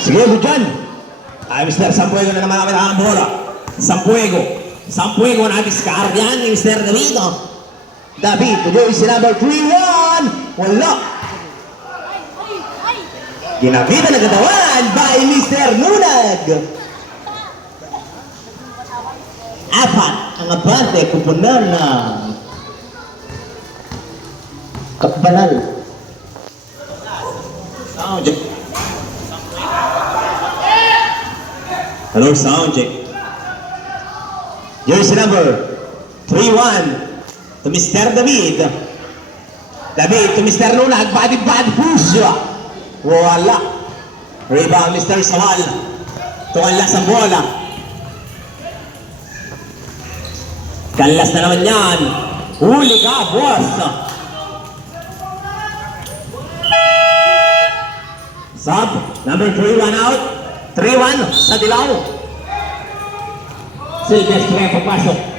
Sige, Bujan. Ay, Mr. Sampuego na naman kami ng bola. Sampuego. Sampuego na diskardihan ni Mr. David. David, tuloy si number 3-1. Wala. Ginabitan na katawan by Mr. Nunag. Apat ang abante kupunan na Banal. Sound check. Hello, sound check. Jersey number 3-1 to Mr. David. David to Mr. Nunag. Bad push. Wala. Rebound Mr. Sawal. Tukanlas ang bola. Kalas na naman yan. Huli ka, boss. Sub, number 3-1 out. 3-1 sa dilaw. Silvestre papasok.